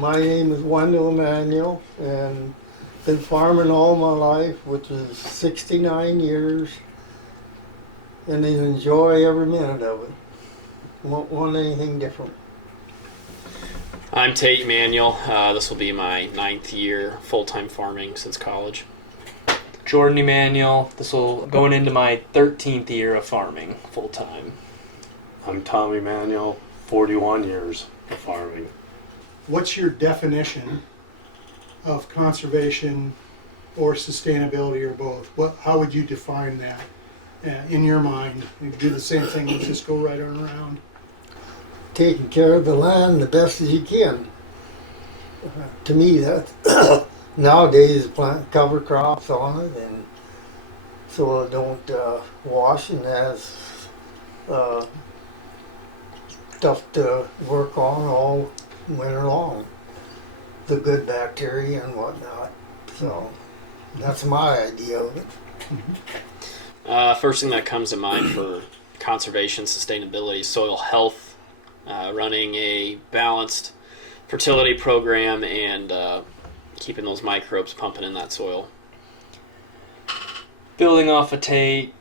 My name is Emmanuel, and been farming all my life, which is 69 years, and I enjoy every minute of it. Won't want anything different. I'm Tate Emmanuel. This will be my 9th year full-time farming since college. Jordan Emmanuel. This will going into my 13th year of farming full-time. I'm Tom Emmanuel, 41 years of farming. What's your definition of conservation or sustainability or both? How would you define that in your mind? You do the same thing, let's just go right on around. Taking care of the land the best as you can. To me, that nowadays plant cover crops on it, and so it don't wash and has stuff to work on all winter long. The good bacteria and whatnot. So that's my idea of it. First thing that comes to mind for conservation, sustainability, soil health, running a balanced fertility program, and keeping those microbes pumping in that soil. Building off of Tate,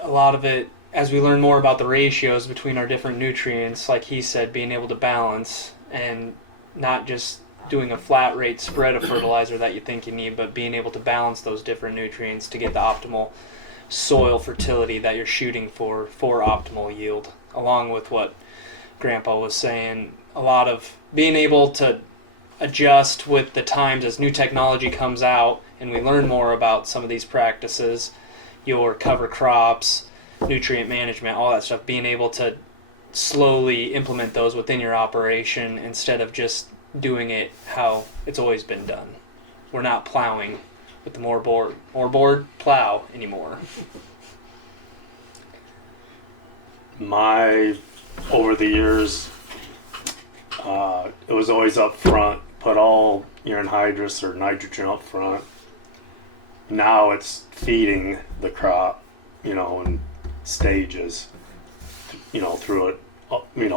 a lot of it, as we learn more about the ratios between our different nutrients, like he said, being able to balance and not just doing a flat rate spread of fertilizer that you think you need, but being able to balance those different nutrients to get the optimal soil fertility that you're shooting for optimal yield. Along with what Grandpa was saying, a lot of being able to adjust with the times as new technology comes out and we learn more about some of these practices, your cover crops, nutrient management, all that stuff, being able to slowly implement those within your operation instead of just doing it how it's always been done. We're not plowing with the more board plow anymore. Over the years, it was always up front, put all your anhydrous or nitrogen up front. Now it's feeding the crop, in stages, through it,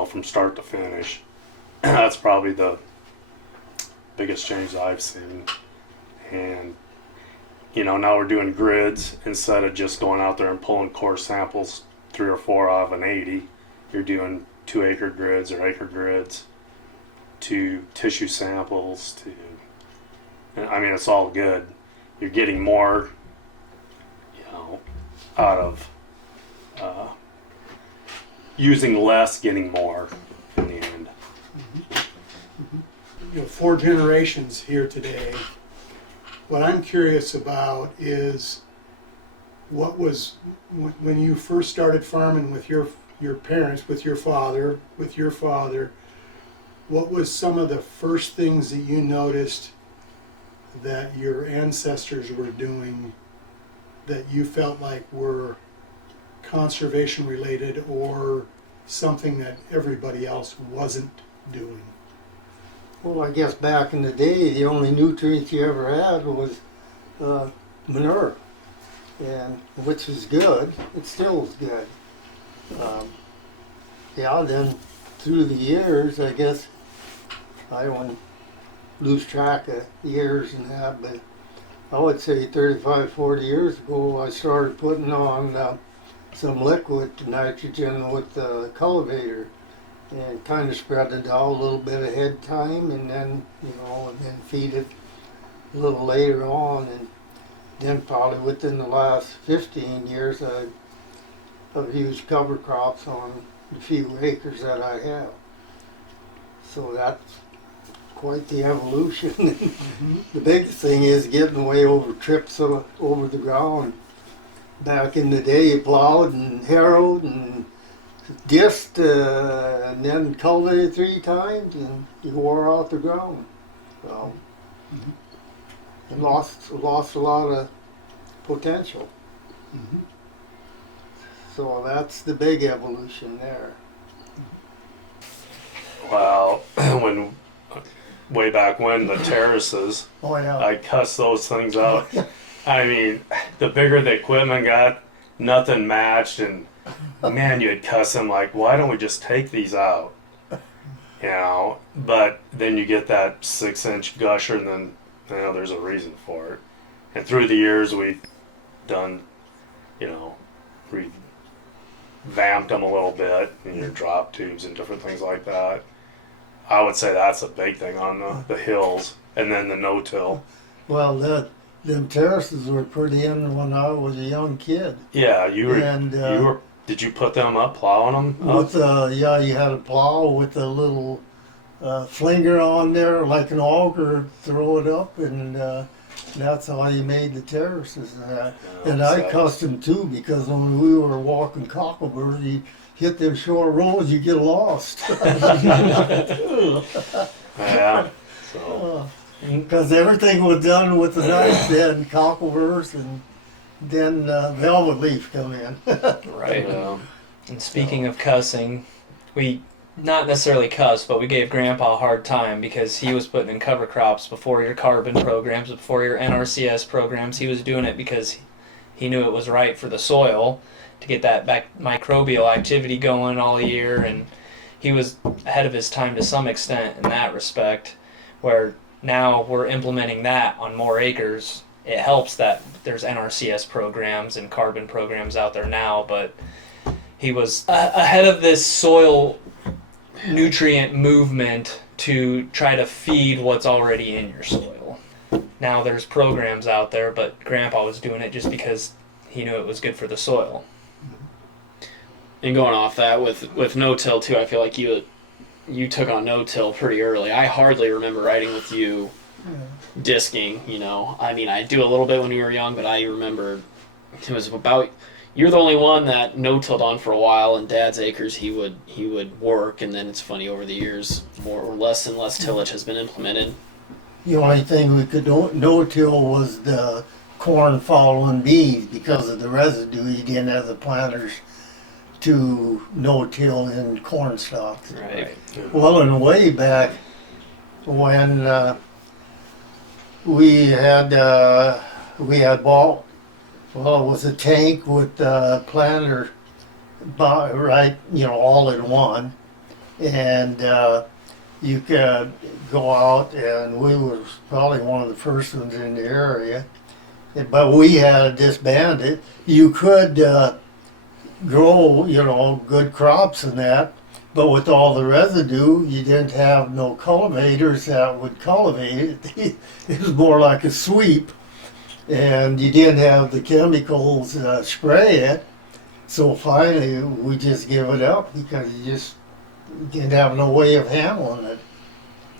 from start to finish. That's probably the biggest change that I've seen. And, now we're doing grids instead of just going out there and pulling core samples, 3 or 4 out of an 80. You're doing 2-acre grids or acre grids to tissue samples it's all good. You're getting more, out of using less, getting more in the end. 4 generations here today. What I'm curious about is what was, when you first started farming with your parents, with your father, what was some of the first things that you noticed that your ancestors were doing that you felt like were conservation related or something that everybody else wasn't doing? Well, I guess back in the day, the only nutrients you ever had was manure, and which is good. It still is good. Then through the years, I guess I don't lose track of years and that, but I would say 35, 40 years ago, I started putting on some liquid nitrogen with the cultivator and kind of spread it out a little bit ahead of time, and then, and then feed it a little later on. And then probably within the last 15 years, I've used cover crops on the few acres that I have. So that's quite the evolution. The biggest thing is getting away over trips over the ground. Back in the day, you plowed and harrowed and disced and then cultivated 3 times, and you wore out the ground. So and lost a lot of potential. So that's the big evolution there. Well, way back when, the terraces, Oh yeah. I cussed those things out. The bigger the equipment got, nothing matched, and man, you'd cuss them like, why don't we just take these out? you know, but then you get that 6-inch gusher, and then you know there's a reason for it. And through the years, we've done, you know, revamped them a little bit in your drop tubes and different things like that. I would say that's a big thing on the hills, and then the no-till. Well, them terraces were put in when I was a young kid. Yeah, you were. And you were. Did you put them up, plowing them up? with yeah, you had a plow with a little flinger on there, like an auger, throw it up, and that's how you made the terraces. And I custom too, because when we were walking Cockleburs, you hit them short roads, you get lost. Yeah. So. Because everything was done with the knife then, Cockleburs, and then Velvet Leaf come in. Right. Yeah. And speaking of cussing, we not necessarily cussed, but we gave Grandpa a hard time because he was putting in cover crops before your carbon programs, before your NRCS programs. He was doing it because he knew it was right for the soil to get that microbial activity going all year, and he was ahead of his time to some extent in that respect, where now we're implementing that on more acres. It helps that there's NRCS programs and carbon programs out there now, but he was ahead of this soil nutrient movement to try to feed what's already in your soil. Now there's programs out there, but Grandpa was doing it just because he knew it was good for the soil. And going off that with no-till too, I feel like you took on no-till pretty early. I hardly remember riding with you disking, you know. I mean, I do a little bit when we were young, but I remember it was about, you're the only one that no-tilled on for a while. In Dad's acres, he would work, and then it's funny, over the years, more or less and less tillage has been implemented. The only thing we could no-till was the corn following beans because of the residue. You didn't have the planters to no-till in corn stalks. Right. Well, in way back when we had bought, well, it was a tank with planter, right, you know, all in one, and you could go out, and we were probably one of the first ones in the area, but we had disbanded. You could grow, you know, good crops and that, but with all the residue, you didn't have no cultivators that would cultivate it. It was more like a sweep, and you didn't have the chemicals spray it. So finally, we just give it up because you just didn't have no way of handling it.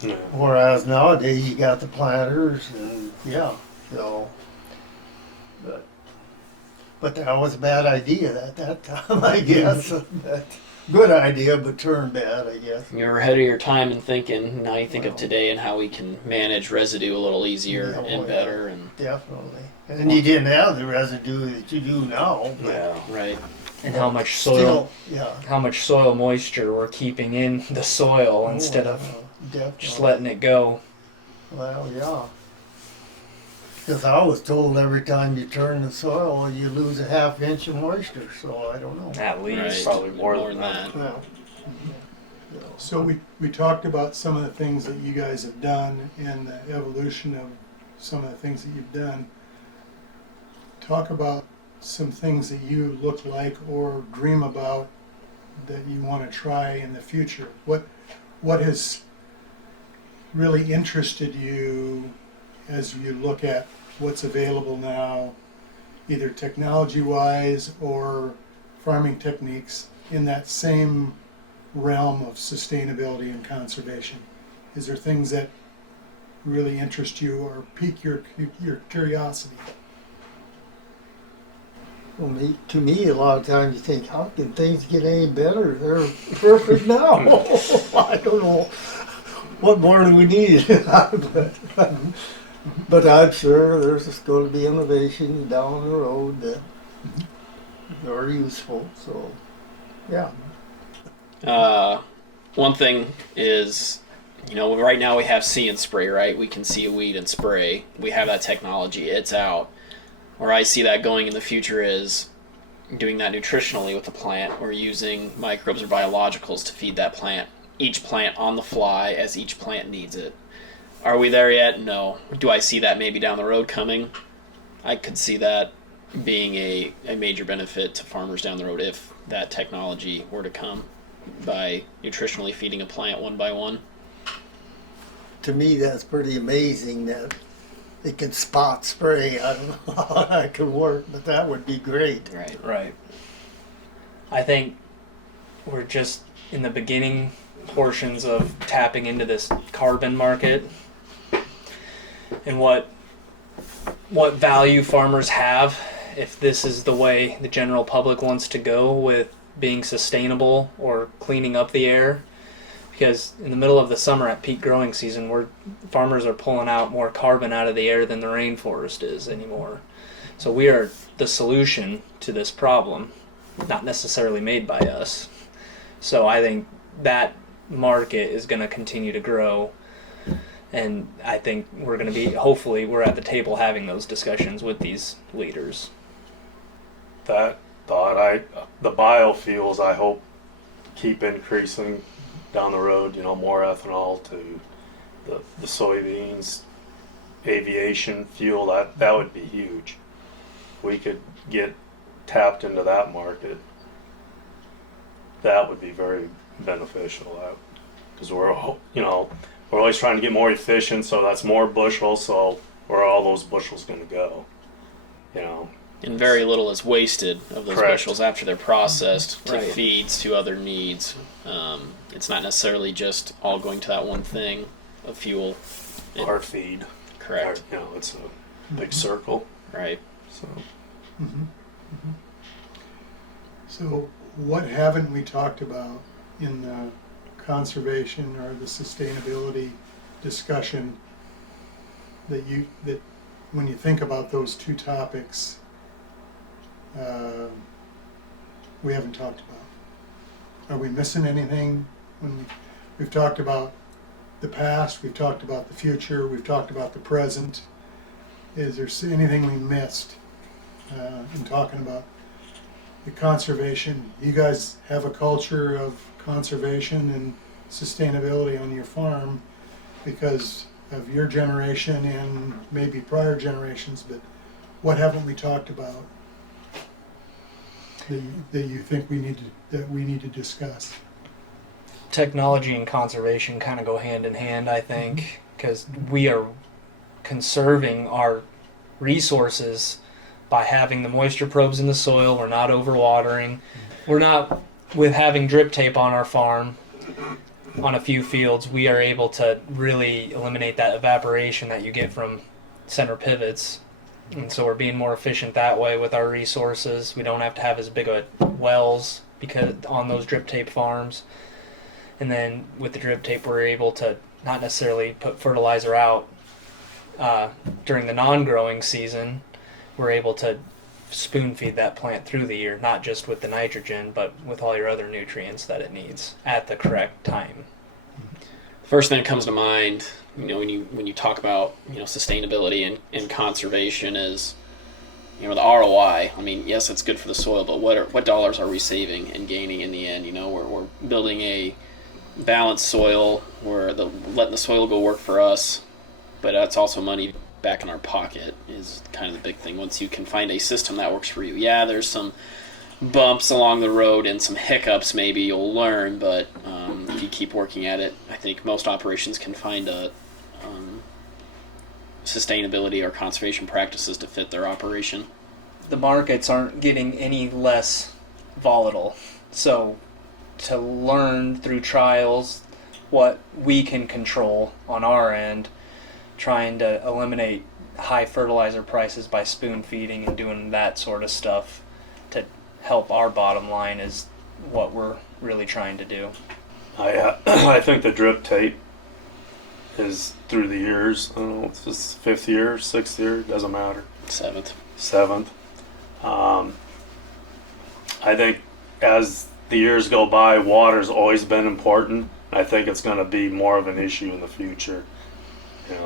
Yeah. Whereas nowadays, you got the planters, and yeah, so. But that was a bad idea at that time, I guess. Good idea, but turned bad, I guess. You were ahead of your time in thinking. Now you think of today and how we can manage residue a little easier and better. And definitely. And you didn't have the residue that you do now. Yeah. right. And how much soil, Yeah. how much soil moisture we're keeping in the soil instead of just letting it go. Well, yeah. Because I was told every time you turn the soil, you lose a half-inch of moisture. So I don't know. At least. Right. Probably more than that. Well, So we talked about some of the things that you guys have done and the evolution of some of the things that you've done. Talk about some things that you look like or dream about that you want to try in the future. What has really interested you as you look at what's available now, either technology-wise or farming techniques in that same realm of sustainability and conservation? Is there things that really interest you or pique your curiosity? well, to me, a lot of times you think, how can things get any better? They're perfect now. I don't know. What more do we need? But I'm sure there's going to be innovation down the road that are useful. So, yeah. One thing is, you know, right now we have see and spray, right? We can see a weed and spray. We have that technology. It's out. Where I see that going in the future is doing that nutritionally with the plant, or using microbes or biologicals to feed that plant each plant on the fly as each plant needs it. Are we there yet? No. Do I see that maybe down the road coming? I could see that being a major benefit to farmers down the road if that technology were to come by nutritionally feeding a plant one by one. To me, that's pretty amazing that it can spot spray. I don't know how that could work, but that would be great. Right. Right. I think we're just in the beginning portions of tapping into this carbon market and what value farmers have if this is the way the general public wants to go with being sustainable or cleaning up the air. Because in the middle of the summer at peak growing season, farmers are pulling out more carbon out of the air than the rainforest is anymore. So we are the solution to this problem, not necessarily made by us. So I think that market is going to continue to grow, and I think we're going to be, hopefully we're at the table having those discussions with these leaders. That thought, the biofuels, I hope, keep increasing down the road. More ethanol to the soybeans, aviation fuel. That would be huge. We could get tapped into that market. That would be very beneficial. Because we're always trying to get more efficient. So that's more bushels. So where are all those bushels going to go? And very little is wasted of those Correct. bushels after they're processed to Right. feeds to other needs. It's not necessarily just all going to that one thing of fuel. Our feed. Correct. It's a big circle. Right. So So what haven't we talked about in the conservation or the sustainability discussion that when you think about those two topics, we haven't talked about? Are we missing anything? We've talked about the past, we've talked about the future, we've talked about the present. Is there anything we missed in talking about the conservation? You guys have a culture of conservation and sustainability on your farm because of your generation and maybe prior generations, but what haven't we talked about that you think we need to discuss? Technology and conservation kind of go hand in hand, I think, because we are conserving our resources by having the moisture probes in the soil. We're not overwatering. We're not, with having drip tape on our farm on a few fields, we are able to really eliminate that evaporation that you get from center pivots. And so we're being more efficient that way with our resources. We don't have to have as big of wells because on those drip tape farms. And then with the drip tape, we're able to not necessarily put fertilizer out during the non-growing season. We're able to spoon feed that plant through the year, not just with the nitrogen, but with all your other nutrients that it needs at the correct time. First thing that comes to mind, when you talk about sustainability and conservation is the ROI. I mean, yes, it's good for the soil, but what dollars are we saving and gaining in the end? We're building a balanced soil. We're letting the soil go work for us, but that's also money back in our pocket is kind of the big thing. Once you can find a system that works for you, there's some bumps along the road and some hiccups maybe you'll learn, but if you keep working at it, I think most operations can find a sustainability or conservation practices to fit their operation. The markets aren't getting any less volatile, so to learn through trials what we can control on our end, trying to eliminate high fertilizer prices by spoon feeding and doing that sort of stuff to help our bottom line is what we're really trying to do. I think the drip tape is through the years. I don't know, it's this 5th year, 6th year, doesn't matter. 7th. I think as the years go by, water's always been important. I think it's going to be more of an issue in the future.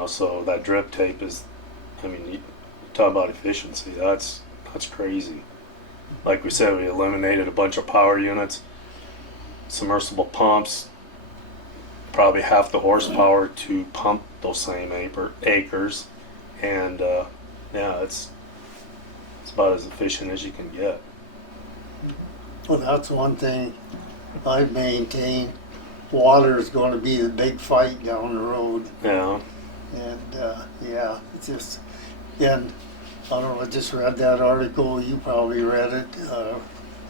So that drip tape is, you talk about efficiency, that's crazy. Like we said, we eliminated a bunch of power units, submersible pumps, probably half the horsepower to pump those same acres, and yeah, it's about as efficient as you can get. Well, that's one thing I've maintained. Water is going to be the big fight down the road. Yeah. And yeah, it's just, and I don't know, I just read that article, you probably read it.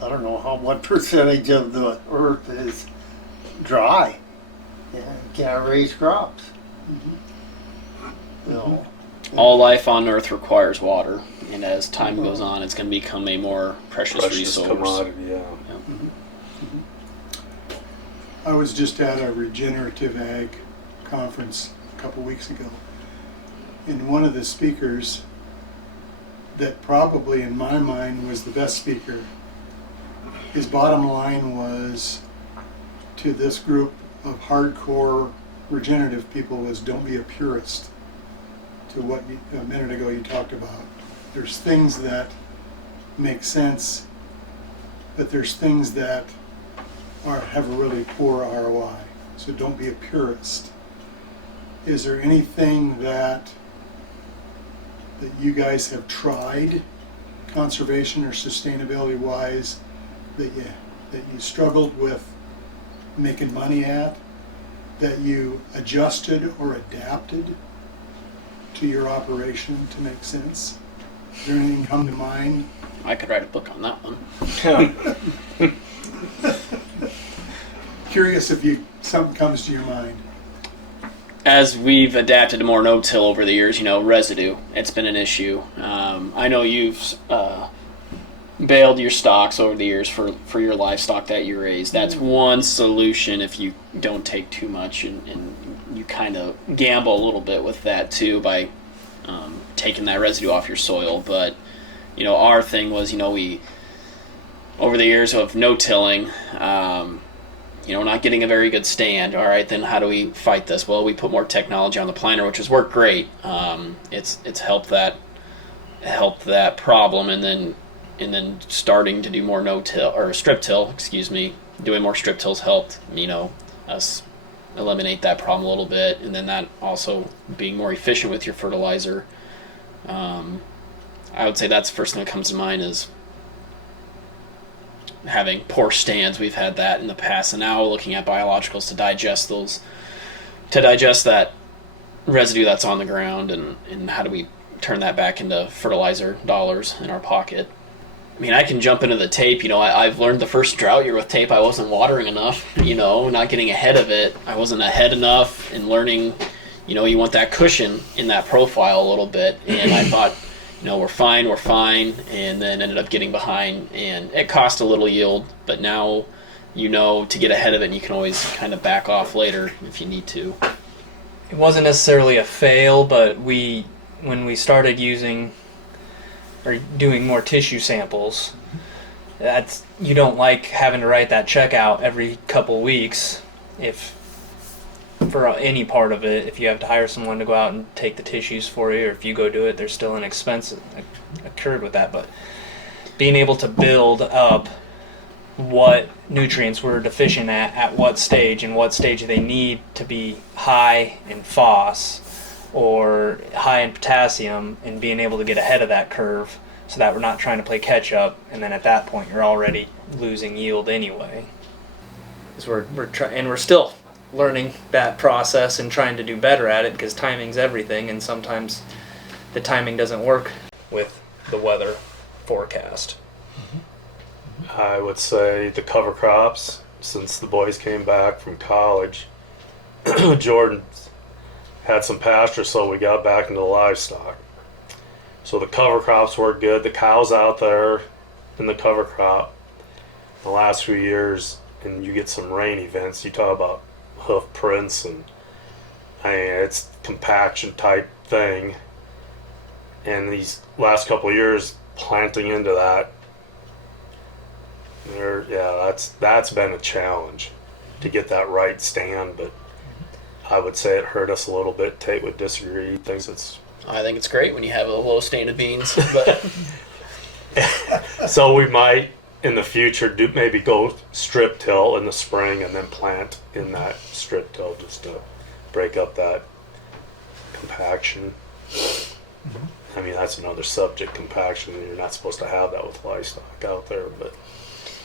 I don't know what percentage of the earth is dry. Yeah, can't raise crops. You know, All life on Earth requires water, and as time goes on, it's going to become a more precious resource. Commodity, yeah. I was just at a regenerative ag conference a couple weeks ago, and one of the speakers that probably in my mind was the best speaker, his bottom line was to this group of hardcore regenerative people was, don't be a purist. To what a minute ago you talked about. There's things that make sense, but there's things that have a really poor ROI. So don't be a purist. Is there anything that you guys have tried, conservation or sustainability wise, that you struggled with making money at, that you adjusted or adapted to your operation to make sense? Does there anything come to mind? I could write a book on that one. Curious if something comes to your mind. As we've adapted to more no-till over the years, residue, it's been an issue. I know you've baled your stocks over the years for your livestock that you raise. That's one solution if you don't take too much, and you kind of gamble a little bit with that too by taking that residue off your soil. But our thing was, we over the years of no-tilling, not getting a very good stand. All right, then how do we fight this? Well, we put more technology on the planter, which has worked great. It's helped that problem, and then starting to do more no-till or strip till, doing more strip tills helped us eliminate that problem a little bit, and then that also being more efficient with your fertilizer. I would say that's the first thing that comes to mind is having poor stands. We've had that in the past, and now looking at biologicals to digest that residue that's on the ground, and how do we turn that back into fertilizer dollars in our pocket. I mean, I can jump into the tape. I've learned the first drought year with tape I wasn't watering enough, not getting ahead of it. I wasn't ahead enough in learning, you want that cushion in that profile a little bit, and I thought, we're fine, and then ended up getting behind, and it cost a little yield, but now to get ahead of it, and you can always kind of back off later if you need to. It wasn't necessarily a fail, but when we started using or doing more tissue samples, you don't like having to write that check out every couple weeks for any part of it. If you have to hire someone to go out and take the tissues for you, or if you go do it, there's still an expense occurred with that. But being able to build up what nutrients we're deficient at what stage, and what stage they need to be high in phos or high in potassium, and being able to get ahead of that curve so that we're not trying to play catch up, and then at that point you're already losing yield anyway. Because we're still learning that process and trying to do better at it, because timing's everything, and sometimes the timing doesn't work with the weather forecast. I would say the cover crops, since the boys came back from college, Jordan had some pasture, so we got back into livestock. So the cover crops were good. The cows out there in the cover crop the last few years, and you get some rain events, you talk about hoof prints, and it's compaction type thing. And these last couple of years planting into that, that's been a challenge to get that right stand, but I would say it hurt us a little bit. Tate would disagree. I think it's great when you have a low stand of beans, but So we might in the future, maybe go strip till in the spring and then plant in that strip till just to break up that compaction. I mean, that's another subject, compaction. You're not supposed to have that with livestock out there, but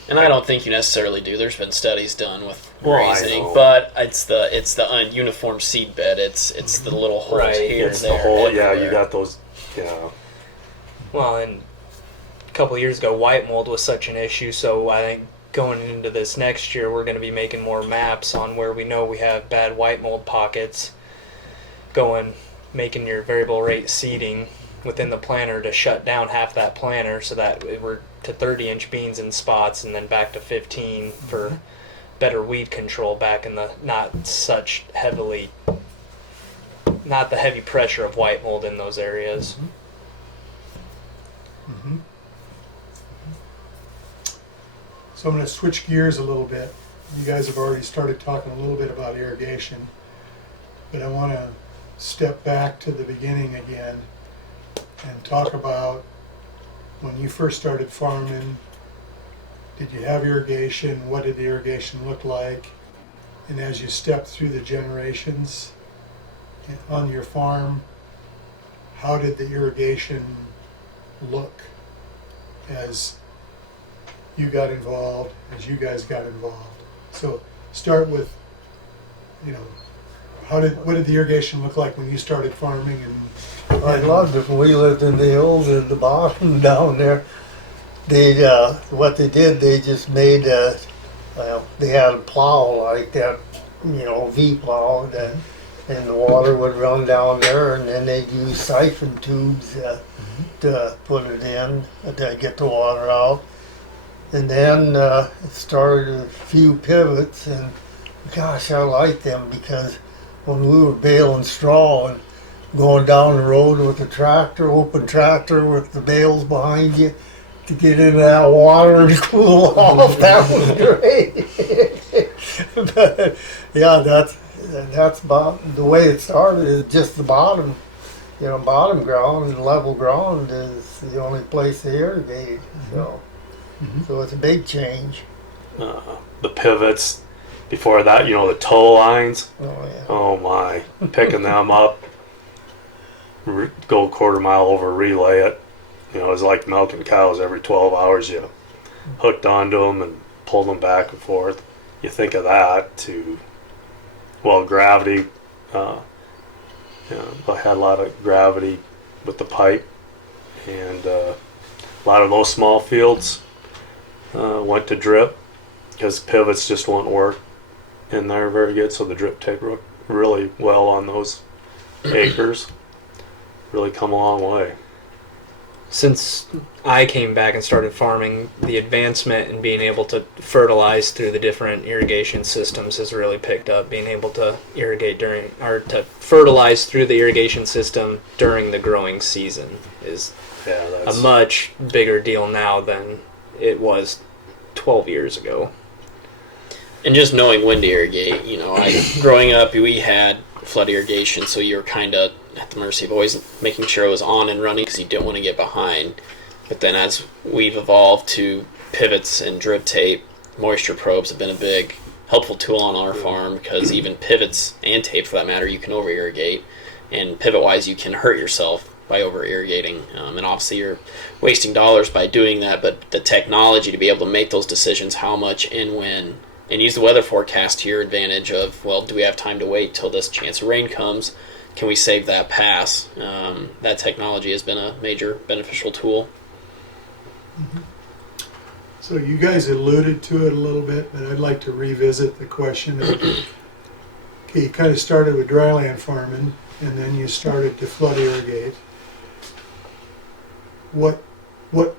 And I don't think you necessarily do. There's been studies done with Well, I grazing, know. but it's the ununiform seed bed. It's the little holes Right. here, it's there, the whole, yeah, you everywhere. got those, Well, and a couple of years ago, white mold was such an issue. So I think going into this next year, we're going to be making more maps on where we know we have bad white mold pockets. Making your variable rate seeding within the planter to shut down half that planter, so that we're to 30-inch beans in spots, and then back to 15 for better weed control back in the not the heavy pressure of white mold in those areas. Mm-hmm. So I'm going to switch gears a little bit. You guys have already started talking a little bit about irrigation, but I want to step back to the beginning again and talk about when you first started farming. Did you have irrigation? What did the irrigation look like? And as you stepped through the generations on your farm, how did the irrigation look as you got involved, as you guys got involved? So start with, what did the irrigation look like when you started farming? And I loved it when we lived in the hills at the bottom down there. They what they did, they just made they had a plow like that, V plow, and the water would run down there, and then they'd use siphon tubes to put it in to get the water out. And then it started a few pivots, and gosh, I liked them because when we were baling straw and going down the road with the tractor, open tractor with the bales behind you, to get into that water and cool off, that was great. But yeah, that's about the way it started. Is just the bottom, bottom ground and level ground is the only place they irrigated. So it's a big change. the pivots. Before that, the tow lines. Oh yeah. Oh my, picking them up, go a quarter mile over, relay it. It was like milking cows. Every 12 hours you hooked onto them and pulled them back and forth. You think of that to, gravity. I had a lot of gravity with the pipe, and a lot of those small fields went to drip because pivots just won't work in there very good. So the drip take really well on those acres. Really come a long way. Since I came back and started farming, the advancement in being able to fertilize through the different irrigation systems has really picked up. Being able to to fertilize through the irrigation system during the growing season is a much bigger deal now than it was 12 years ago. And just knowing when to irrigate, growing up, we had flood irrigation, so you were kind of at the mercy of always making sure it was on and running because you didn't want to get behind. But then as we've evolved to pivots and drip tape, moisture probes have been a big helpful tool on our farm because even pivots and tape, for that matter, you can over irrigate, and pivot wise you can hurt yourself by over irrigating, and obviously you're wasting dollars by doing that. But the technology to be able to make those decisions, how much and when, and use the weather forecast to your advantage of, do we have time to wait till this chance of rain comes? Can we save that pass? That technology has been a major beneficial tool. Mm-hmm. So you guys alluded to it a little bit, but I'd like to revisit the question of, you kind of started with dryland farming, and then you started to flood irrigate. What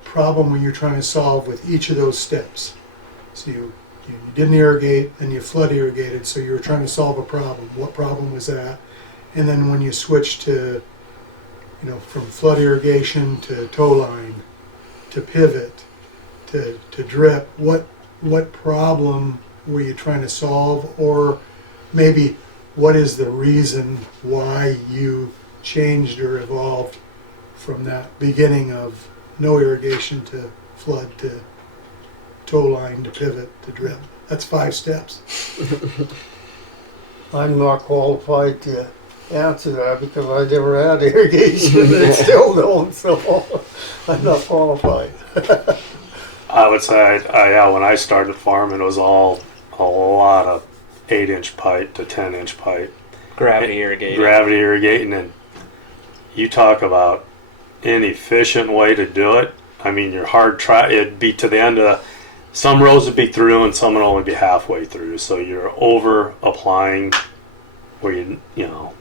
problem were you trying to solve with each of those steps? So you didn't irrigate, then you flood irrigated, so you were trying to solve a problem. What problem was that? And then when you switched to, from flood irrigation to tow line, to pivot, to drip, what problem were you trying to solve? Or maybe what is the reason why you changed or evolved from that beginning of no irrigation to flood to toe line to pivot to drip. That's 5 steps. I'm not qualified to answer that because I never had irrigation and still don't, so I'm not qualified. I would say, yeah, when I started farming, it was all a lot of 8-inch pipe to 10-inch pipe. Gravity irrigating. Gravity irrigating, and you talk about inefficient way to do it. I mean, your hard try, it'd be to the end of, some rows would be through and some would only be halfway through. So you're over applying where you know,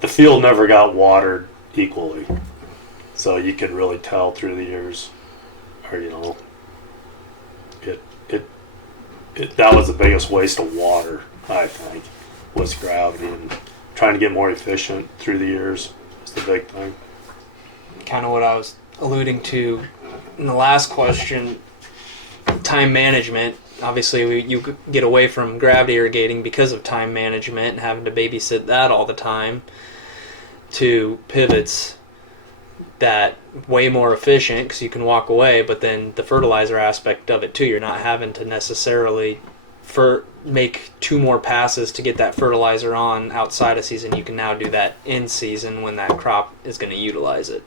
the field never got watered equally. So you could really tell through the years, or, you know, that was the biggest waste of water, I think, was gravity, and trying to get more efficient through the years is the big thing. Kind of what I was alluding to in the last question, time management. Obviously, you get away from gravity irrigating because of time management and having to babysit that all the time, to pivots that way more efficient because you can walk away, but then the fertilizer aspect of it too, you're not having to necessarily make 2 more passes to get that fertilizer on outside of season. You can now do that in season when that crop is going to utilize it.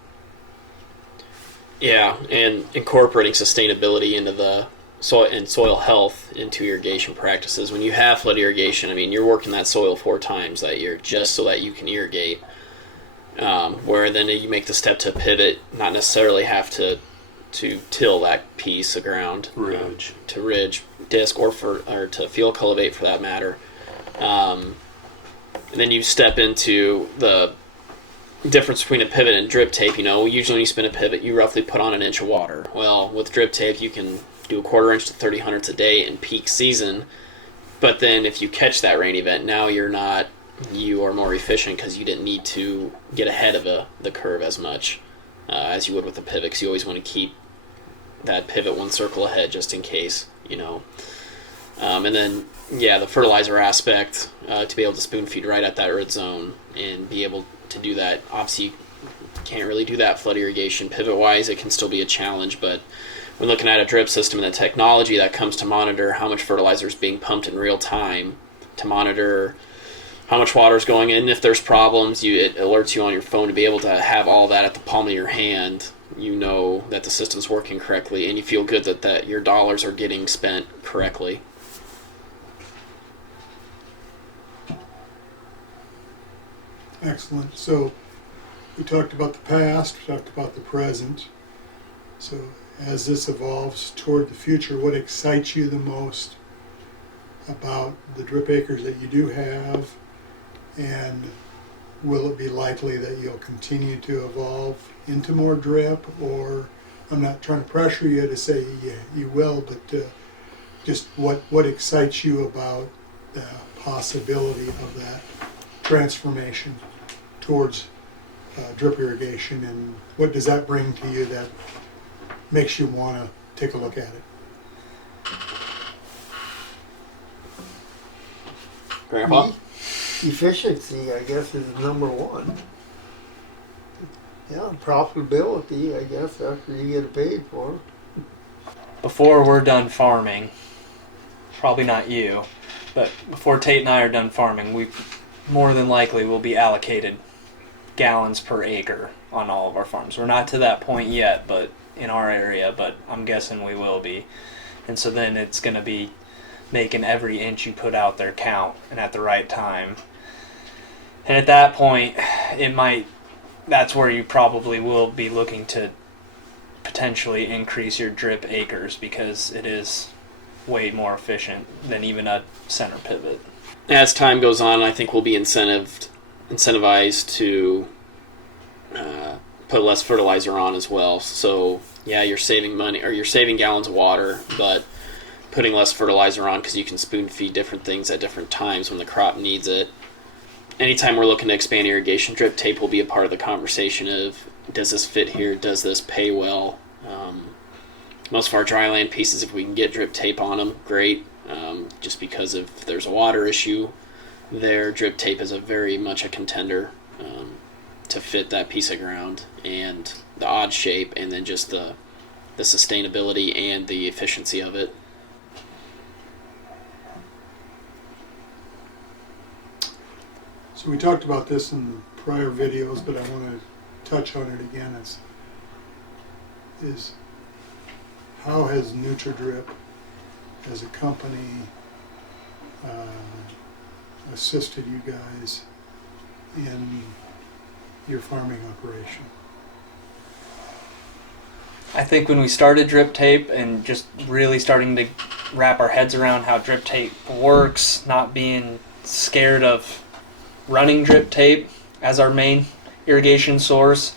Yeah, and incorporating sustainability into the soil and soil health into irrigation practices. When you have flood irrigation, I mean, you're working that soil 4 times that year just so that you can irrigate. Where then you make the step to pivot, not necessarily have to till that piece of ground, to ridge, disc, or to field cultivate for that matter. And then you step into the difference between a pivot and drip tape. You know, usually when you spin a pivot, you roughly put on 1 inch of water. Well, with drip tape, you can do a 1/4 inch to 30 hundredths a day in peak season. But then if you catch that rain event, now you are more efficient because you didn't need to get ahead of the curve as much as you would with a pivot, because you always want to keep that pivot 1 circle ahead just in case, you know. And then, yeah, the fertilizer aspect, to be able to spoon feed right at that root zone and be able to do that. Obviously, you can't really do that flood irrigation. Pivot-wise, it can still be a challenge, but when looking at a drip system and the technology that comes to monitor how much fertilizer is being pumped in real time, to monitor how much water is going in, if there's problems, it alerts you on your phone to be able to have all that at the palm of your hand. You know that the system's working correctly, and you feel good that your dollars are getting spent correctly. Excellent. So we talked about the past, we talked about the present. So as this evolves toward the future, what excites you the most about the drip acres that you do have? And will it be likely that you'll continue to evolve into more drip? Or, I'm not trying to pressure you to say you will, but just what excites you about the possibility of that transformation towards drip irrigation, and what does that bring to you that makes you want to take a look at it? Grandpa? Efficiency, I guess, is number 1. Yeah, profitability, I guess, after you get paid for it. Before we're done farming, probably not you, but before Tate and I are done farming, we more than likely will be allocated gallons per acre on all of our farms. We're not to that point yet, but in our area, but I'm guessing we will be. And so then it's going to be making every inch you put out there count and at the right time. And at that point, that's where you probably will be looking to potentially increase your drip acres, because it is way more efficient than even a center pivot. As time goes on, I think we'll be incentivized to put less fertilizer on as well. So yeah, you're saving money, or you're saving gallons of water, but putting less fertilizer on because you can spoon feed different things at different times when the crop needs it. Anytime we're looking to expand irrigation, drip tape will be a part of the conversation of, does this fit here? Does this pay well? Most of our dryland pieces, if we can get drip tape on them, great. Just because if there's a water issue there, drip tape is very much a contender to fit that piece of ground and the odd shape, and then just the the sustainability and the efficiency of it. So we talked about this in the prior videos, but I want to touch on it again. Is how has NutriDrip as a company assisted you guys in your farming operation? I think when we started drip tape and just really starting to wrap our heads around how drip tape works, not being scared of running drip tape as our main irrigation source,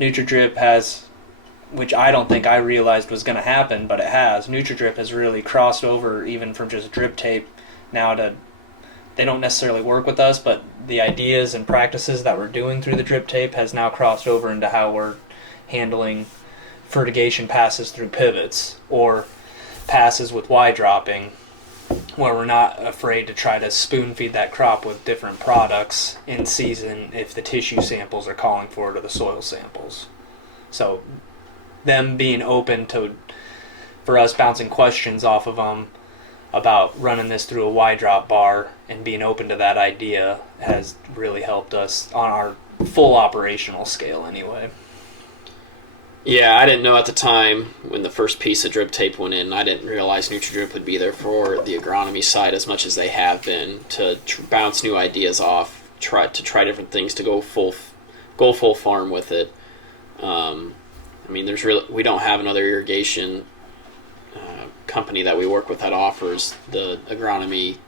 NutriDrip has, which I don't think I realized was going to happen, but it has. NutriDrip has really crossed over even from just drip tape now to, they don't necessarily work with us, but the ideas and practices that we're doing through the drip tape has now crossed over into how we're handling fertigation passes through pivots or passes with Y dropping, where we're not afraid to try to spoon feed that crop with different products in season if the tissue samples are calling for it or the soil samples. So them being open to, for us bouncing questions off of them about running this through a Y drop bar and being open to that idea has really helped us on our full operational scale anyway. Yeah, I didn't know at the time when the first piece of drip tape went in. I didn't realize NutriDrip would be there for the agronomy side as much as they have been to bounce new ideas off, try different things to go full farm with it. I mean, we don't have another irrigation company that we work with that offers the agronomy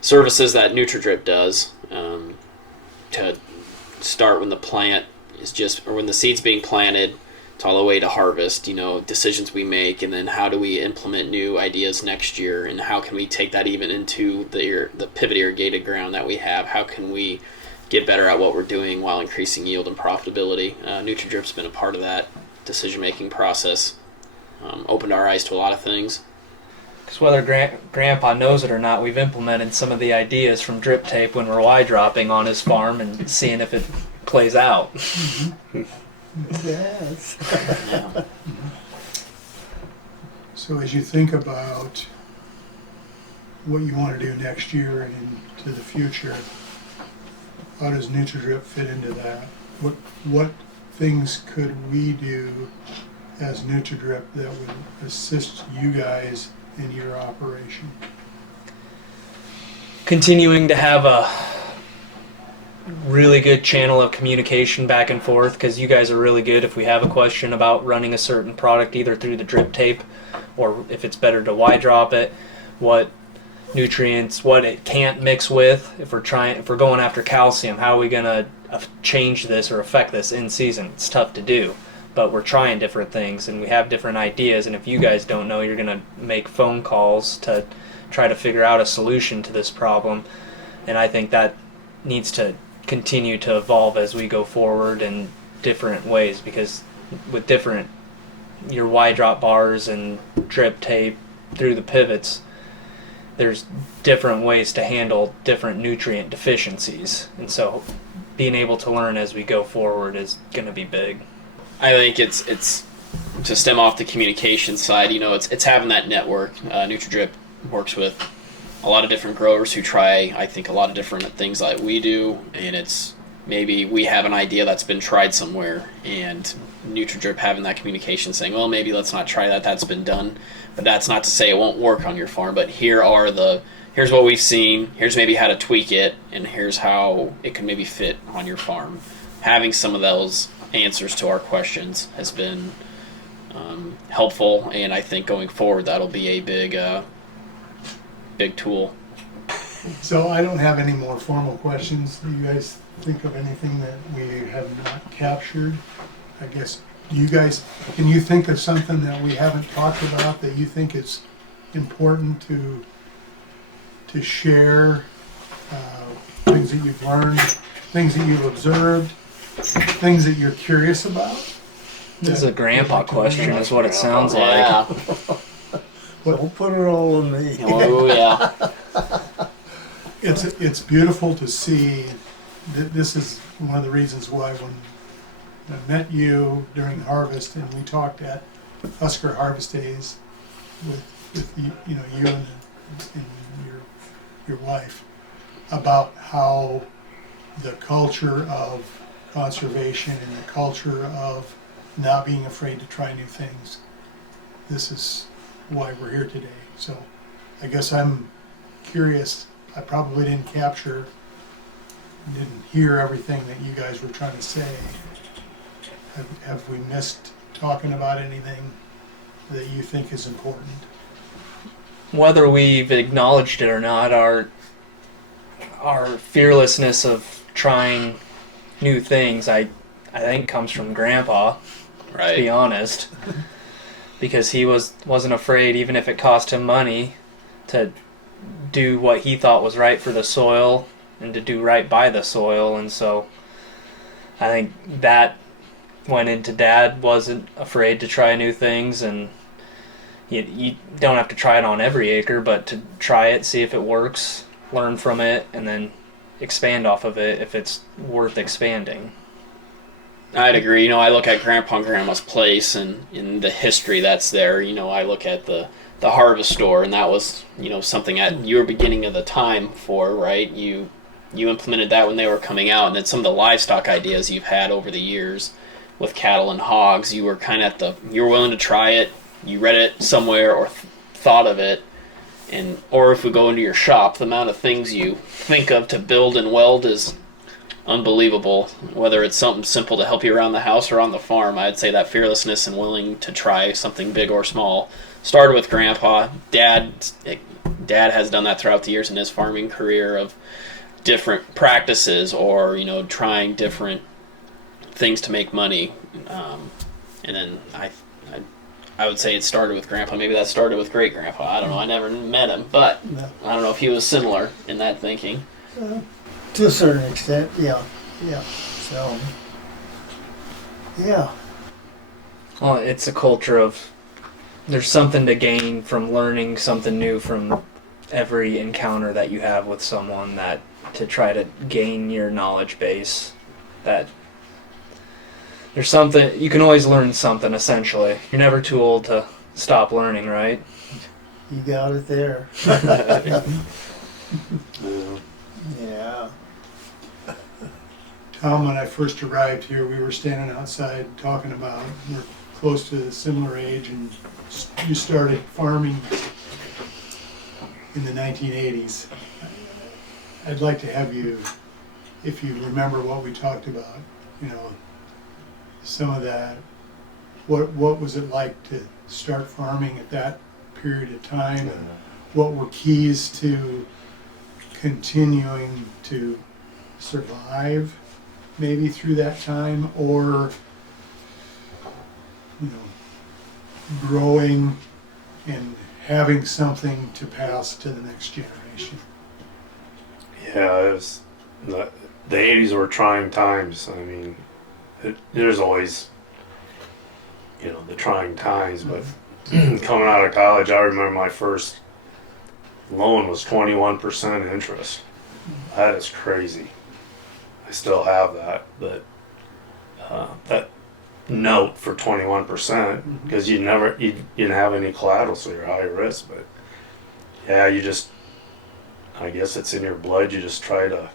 services that NutriDrip does. To start when the plant is just, or when the seed's being planted, to all the way to harvest, decisions we make, and then how do we implement new ideas next year, and how can we take that even into the pivot irrigated ground that we have? How can we get better at what we're doing while increasing yield and profitability? NutriDrip's been a part of that decision-making process. Opened our eyes to a lot of things. Because whether Grandpa knows it or not, we've implemented some of the ideas from drip tape when we're Y dropping on his farm and seeing if it plays out. Yes. Yeah. So as you think about what you want to do next year and into the future, how does NutriDrip fit into that? What things could we do as NutriDrip that would assist you guys in your operation? Continuing to have a really good channel of communication back and forth, because you guys are really good if we have a question about running a certain product either through the drip tape or if it's better to Y drop it, what nutrients, what it can't mix with, if we're going after calcium, how are we going to change this or affect this in season. It's tough to do, but we're trying different things and we have different ideas, and if you guys don't know, you're going to make phone calls to try to figure out a solution to this problem. And I think that needs to continue to evolve as we go forward in different ways, because with your Y drop bars and drip tape through the pivots, there's different ways to handle different nutrient deficiencies, and so being able to learn as we go forward is going to be big. I think it's to stem off the communication side. It's having that network. NutriDrip works with a lot of different growers who try, I think, a lot of different things like we do, and it's maybe we have an idea that's been tried somewhere, and NutriDrip having that communication saying, well, maybe let's not try that, that's been done, but that's not to say it won't work on your farm, but here's what we've seen, here's maybe how to tweak it, and here's how it can maybe fit on your farm. Having some of those answers to our questions has been helpful, and I think going forward that'll be a big tool. So I don't have any more formal questions. Do you guys think of anything that we have not captured? I guess, can you think of something that we haven't talked about that you think is important to share? Things that you've learned, things that you've observed, things that you're curious about? This is a grandpa question, is what it sounds like. Yeah. Don't put it all on me. Oh yeah. It's beautiful to see. This is one of the reasons why when I met you during harvest and we talked at Husker Harvest Days with you and your wife about how the culture of conservation and the culture of not being afraid to try new things. This is why we're here today. So I guess I'm curious. I probably didn't hear everything that you guys were trying to say. Have we missed talking about anything that you think is important? Whether we've acknowledged it or not, our fearlessness of trying new things, I think, comes from Grandpa. To be Right. honest, because he wasn't afraid, even if it cost him money, to do what he thought was right for the soil and to do right by the soil. And so I think that went into Dad wasn't afraid to try new things, and you don't have to try it on every acre, but to try it, see if it works, learn from it, and then expand off of it if it's worth expanding. I'd agree. You know, I look at Grandpa and Grandma's place and in the history that's there. You know, I look at the harvest store, and that was, you know, something at your beginning of the time for, right? You implemented that when they were coming out, and then some of the livestock ideas you've had over the years with cattle and hogs, you were kind of you were willing to try it. You read it somewhere or thought of it, or if we go into your shop, the amount of things you think of to build and weld is unbelievable. Whether it's something simple to help you around the house or on the farm, I'd say that fearlessness and willing to try something big or small started with Grandpa. Dad has done that throughout the years in his farming career of different practices or, you know, trying different things to make money. And then I would say it started with Grandpa. Maybe that started with Great Grandpa. I don't know. I never met him, but No. I don't know if he was similar in that thinking. To a certain extent, yeah. So, yeah. Well, it's a culture of there's something to gain from learning something new from every encounter that you have with someone, that to try to gain your knowledge base, that there's something you can always learn something. Essentially, you're never too old to stop learning, right? You got it there. Yeah. Yeah. Tom, when I first arrived here, we were standing outside talking about, we're close to a similar age, and you started farming in the 1980s. I'd like to have you, if you remember what we talked about, you know, some of that, what was it like to start farming at that period of time? And what were keys to continuing to survive maybe through that time, or, you know, growing and having something to pass to the next generation? Yeah, it was the 80s were trying times. I mean, there's always, you know, the trying times, but coming out of college, I remember my first loan was 21% interest. That is crazy. I still have that, but that note for 21% because you didn't have any collateral, so you're high risk. But yeah, I guess it's in your blood. You just try to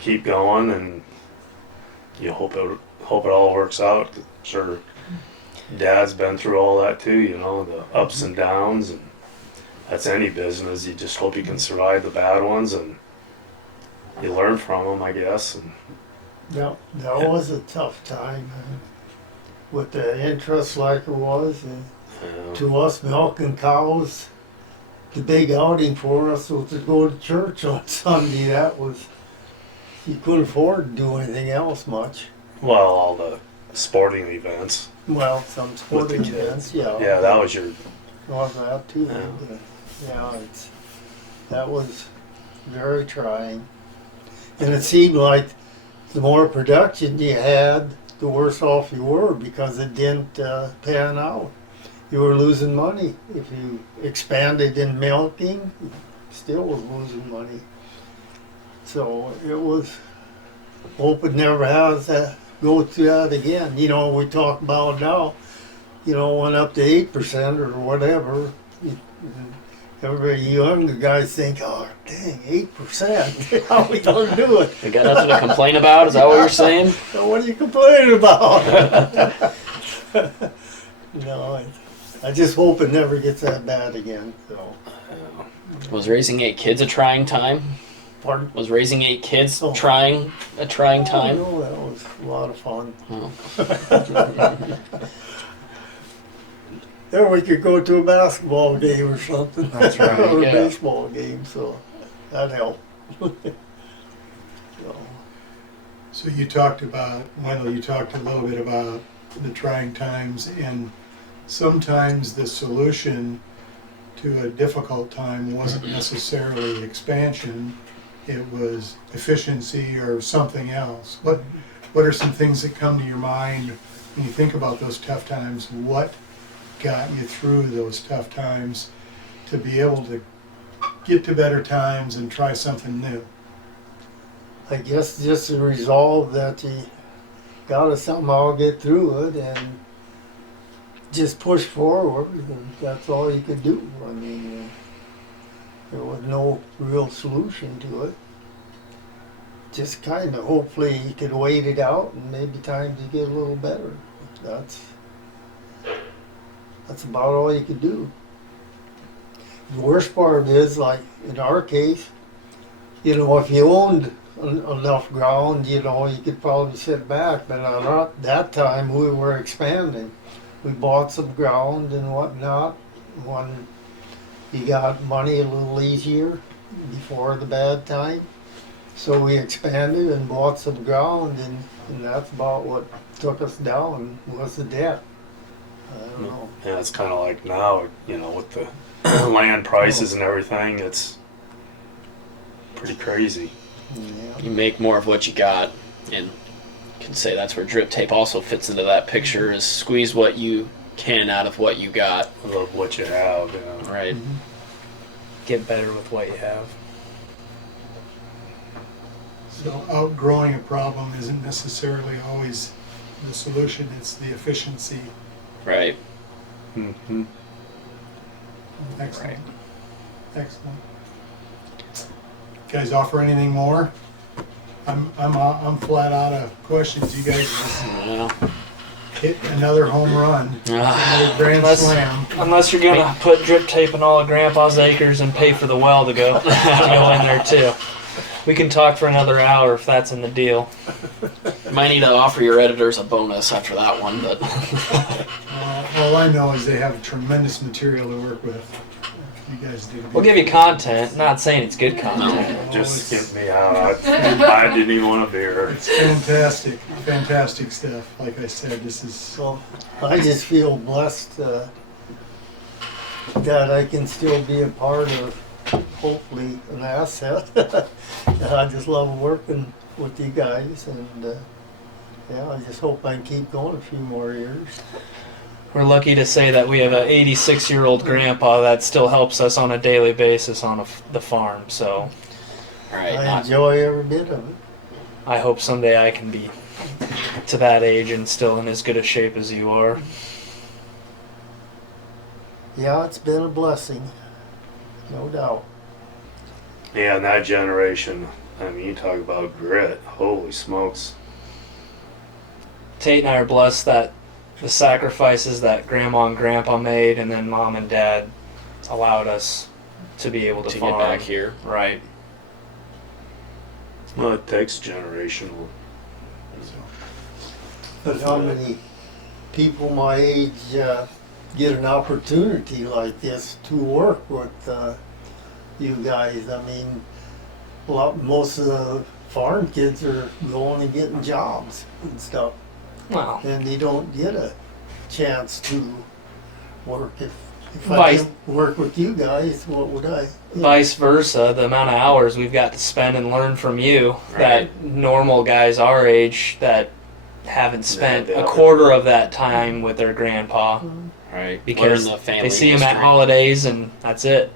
keep going, and you hope it all works out. Sure, Dad's been through all that too. You know, the ups and downs, and that's any business. You just hope you can survive the bad ones, and you learn from them, I guess. And That was a tough time with the interest like it was. And to us, milking cows, the big outing for us was to go to church on Sunday. That was, you couldn't afford to do anything else much. well, all the sporting events. Well, some sporting kids. events, yeah. Yeah, that was your. Was that too. Yeah. But, yeah, that was very trying. And it seemed like the more production you had, the worse off you were because it didn't pan out. You were losing money. If you expanded in milking, you still was losing money. So it was, hope it never has to go through that again. You know, we talk about now, went up to 8% or whatever, everybody younger guys think, oh, dang, 8%. How are we going to do it? You got nothing to complain about? Is that what you're saying? So what are you complaining about? I just hope it never gets that bad again. So, Was raising 8 kids a trying time? pardon? Was raising 8 kids Oh. a trying time? No, that was a lot of fun. Oh. There we could go to a basketball game or something. That's right, or yeah. a baseball game, so that helped. So, So you talked about, Wendell, you talked a little bit about the trying times, and sometimes the solution to a difficult time wasn't necessarily expansion, it was efficiency or something else. What are some things that come to your mind when you think about those tough times? What got you through those tough times to be able to get to better times and try something new? I guess just the resolve that you gotta somehow get through it and just push forward, and that's all you could do. I mean, there was no real solution to it. Just kind of hopefully you could wait it out and maybe times you get a little better. That's about all you could do. The worst part is, like in our case, if you owned enough ground, you could probably sit back. But at that time, we were expanding. We bought some ground and whatnot. When you got money a little easier before the bad time, so we expanded and bought some ground, and that's about what took us down was the debt. I don't know. Yeah, it's kind of like now, with the land prices and everything, it's pretty crazy. Yeah. You make more of what you got, and you can say that's where drip tape also fits into that picture, is squeeze what you can out of what you got. I love what you have. Right. Get better with what you have. So outgrowing a problem isn't necessarily always the solution, it's the efficiency. Right. Mm-hmm. Excellent. Excellent. You guys offer anything more? I'm flat out of questions. You guys Yeah. hit another home run, another grand slam. Unless you're gonna put drip tape in all of Grandpa's acres and pay for the well to go in there too. We can talk for another hour if that's in the deal. Might need to offer your editors a bonus after that one, but All I know is they have tremendous material to work with. You guys did. We'll give you content. Not saying it's good content. Just skip me out. I didn't even want a beer. It's fantastic, fantastic stuff. Like I said, this is. So I just feel blessed that I can still be a part of, hopefully, an asset. I just love working with you guys, and I just hope I can keep going a few more years. We're lucky to say that we have an 86-year-old grandpa that still helps us on a daily basis on the farm. So all right. I enjoy every bit of it. I hope someday I can be to that age and still in as good a shape as you are. Yeah, it's been a blessing, no doubt. Yeah, and that generation, I mean, you talk about grit. Holy smokes. Tate and I are blessed that the sacrifices that Grandma and Grandpa made, and then Mom and Dad allowed us to be able to to farm. get back here. Right. Well, it takes generational. But how many people my age get an opportunity like this to work with you guys? I mean, most of the farm kids are going and getting jobs and stuff, Well, and they don't get a chance to work. If I Vice- didn't work with you guys, what would I? vice versa, the amount of hours we've got to spend and learn from you Right. that normal guys our age that haven't spent the a quarter of that time with their grandpa Right. because Learn the family they see him at history. holidays and that's it.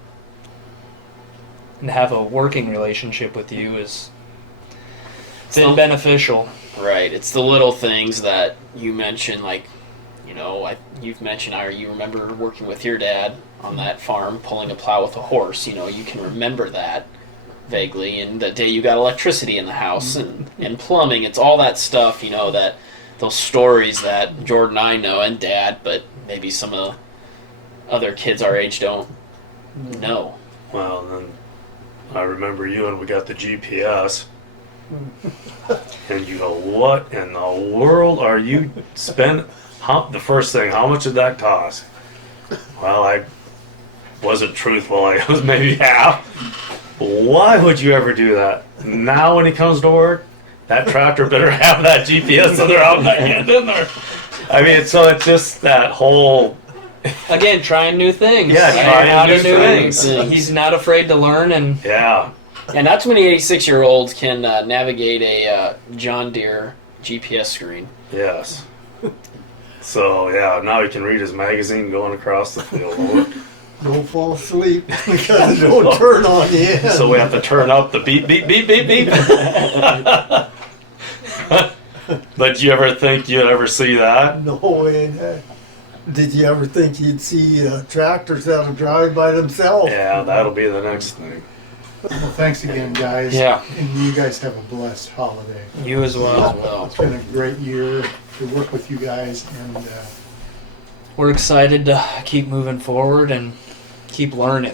And to have a working relationship with you is been So- beneficial. Right. It's the little things that you mentioned, like, You know, you've mentioned, you remember working with your dad on that farm, pulling a plow with a horse. You know, you can remember that vaguely. And the day you got electricity in the house and plumbing, it's all that stuff, you know, that those stories that Jordan and I know, and Dad, but maybe some of the other kids our age don't know. Well, then I remember you and we got the GPS. And you go, what in the world are you spending? The first thing, how much did that cost? Well, I wasn't truthful. I was maybe half. Why would you ever do that? Now when he comes to work, that tractor better have that GPS so they're out in the hand in there. I mean, so it's just that whole... Again, trying new things. Yeah, trying out new of things. He's not afraid to learn, and Yeah. And not too many 86-year-olds can navigate a John Deere GPS screen. Yes. So, yeah, now he can read his magazine going across the field. Don't fall asleep because it don't turn on you. So we have to turn up the beep, beep, beep, beep, beep. But you ever think you'd ever see that? No way. Did you ever think you'd see tractors that'll drive by themselves? Yeah, that'll be the next thing. Well, thanks again, guys. Yeah. And you guys have a blessed holiday. you as well. Well, It's been a great year to work with you guys, and We're excited to keep moving forward and keep learning.